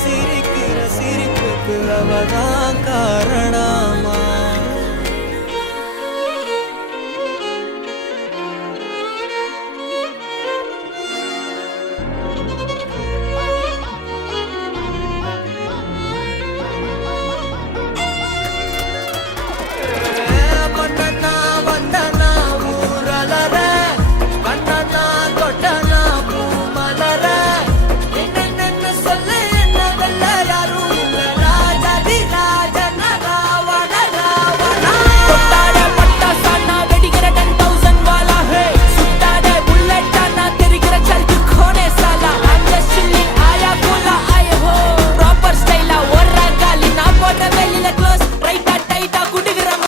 siri kira siri